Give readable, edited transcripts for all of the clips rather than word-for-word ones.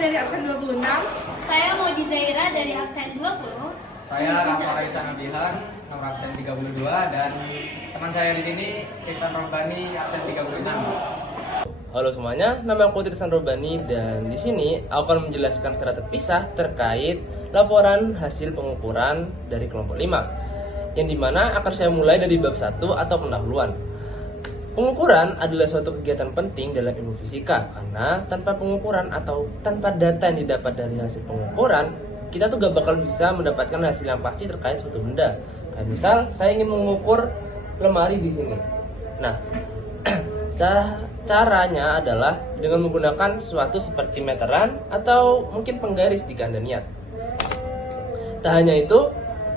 dari absen 26. Saya Modi Zaira dari absen 20. Saya Rafa Raisa Nabihan, nomor absen 32, dan teman saya di sini Tristan Robbani, absen 36. Halo semuanya, nama aku Tristan Robbani dan di sini aku akan menjelaskan secara terpisah terkait laporan hasil pengukuran dari kelompok 5 yang dimana akan saya mulai dari bab 1 atau pendahuluan. Pengukuran adalah suatu kegiatan penting dalam ilmu fisika karena tanpa pengukuran atau tanpa data yang didapat dari hasil pengukuran kita tuh gak bakal bisa mendapatkan hasil yang pasti terkait suatu benda. Kayak misal saya ingin mengukur lemari di sini. Nah, caranya adalah dengan menggunakan sesuatu seperti meteran atau mungkin penggaris jika Anda niat. Tak hanya itu,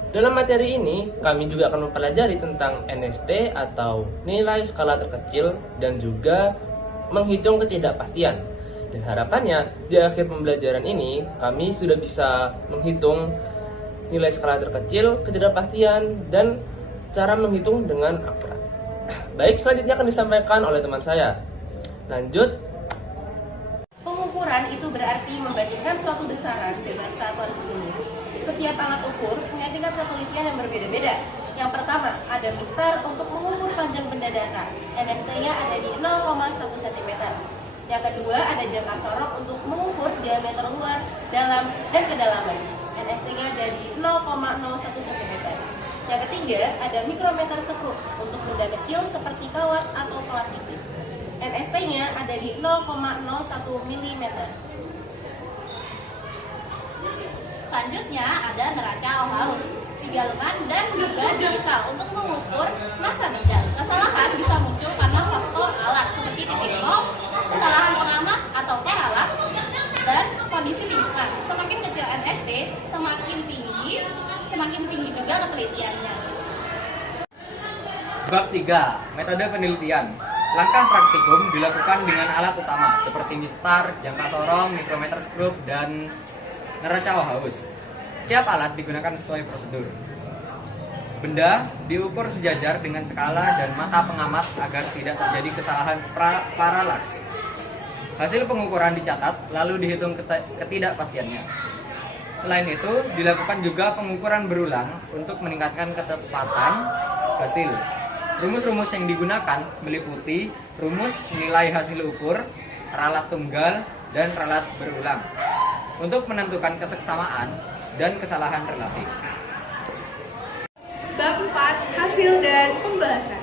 dalam materi ini kami juga akan mempelajari tentang NST atau nilai skala terkecil dan juga menghitung ketidakpastian. Dan harapannya di akhir pembelajaran ini kami sudah bisa menghitung nilai skala terkecil, ketidakpastian, dan cara menghitung dengan akurat. Baik, selanjutnya akan disampaikan oleh teman saya. Lanjut. Pengukuran itu berarti membandingkan suatu besaran dengan satuan sejenis. Setiap alat ukur punya tingkat ketelitian yang berbeda-beda. Yang pertama, ada mistar untuk mengukur panjang benda datar. NST-nya ada di 0,1 cm. Yang kedua, ada jangka sorok untuk mengukur diameter luar, dalam, dan kedalaman. NST-nya ada di 0,01 cm. Yang ketiga, ada mikrometer sekrup untuk benda kecil seperti kawat atau pelat tipis. NST-nya ada di 0,01 mm. Selanjutnya ada neraca Ohaus, 3 lengan dan juga digital untuk mengukur massa benda. Kesalahan bisa muncul karena faktor alat seperti titik nol, kesalahan pengamat atau paralaks, dan kondisi lingkungan. Semakin kecil NST, semakin tinggi juga ketelitiannya. Bab 3, metode penelitian. Langkah praktikum dilakukan dengan alat utama seperti mistar, jangka sorong, mikrometer skrup, dan neraca Ohaus. Setiap alat digunakan sesuai prosedur. Benda diukur sejajar dengan skala dan mata pengamat agar tidak terjadi kesalahan paralaks. Hasil pengukuran dicatat lalu dihitung ketidakpastiannya. Selain itu, dilakukan juga pengukuran berulang untuk meningkatkan ketepatan hasil. Rumus-rumus yang digunakan meliputi rumus nilai hasil ukur, ralat tunggal, dan ralat berulang untuk menentukan keseksamaan dan kesalahan relatif. Bab 4, hasil dan pembahasan.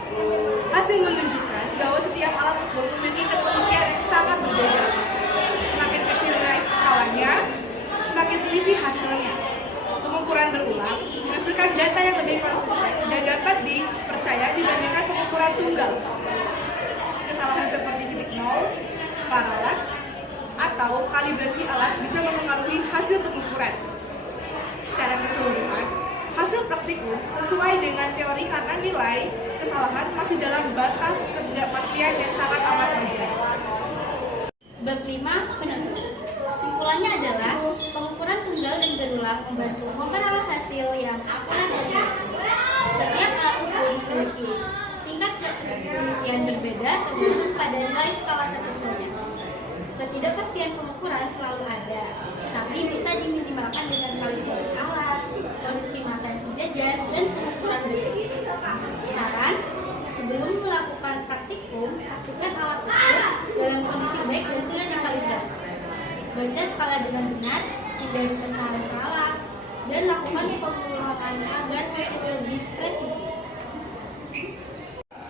Hasil menunjukkan bahwa setiap alat ukur memiliki ketelitian yang sangat berbeda. Semakin kecil nilai skalanya, semakin teliti hasilnya. Pengukuran berulang menghasilkan data yang lebih konsisten dan dapat dipercaya dibandingkan pengukuran tunggal. Kesalahan seperti titik nol, paralaks, atau kalibrasi alat bisa mempengaruhi hasil pengukuran. Secara keseluruhan, hasil praktikum sesuai dengan teori karena nilai kesalahan masih dalam batas ketidakpastian yang sangat amat wajar. Bab 5, penutup. Kesimpulannya adalah pengukuran tunggal dan berulang membantu memperoleh hasil yang akurat dan tepat. Setiap alat ukur memiliki tingkat ketelitian berbeda tergantung pada nilai skala terkecilnya. Ketidakpastian pengukuran selalu ada, tapi bisa diminimalkan dengan kalibrasi alat, posisi mata yang sejajar, dan pengukuran berulang. Saran, sebelum melakukan praktikum, pastikan alat ukur dalam kondisi baik dan sudah dikalibrasi. Baca skala dengan benar, hindari kesalahan paralaks, dan lakukan pengulangan agar hasil lebih presisi.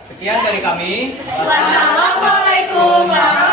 Sekian dari kami. Wassalamualaikum warahmatullahi wabarakatuh.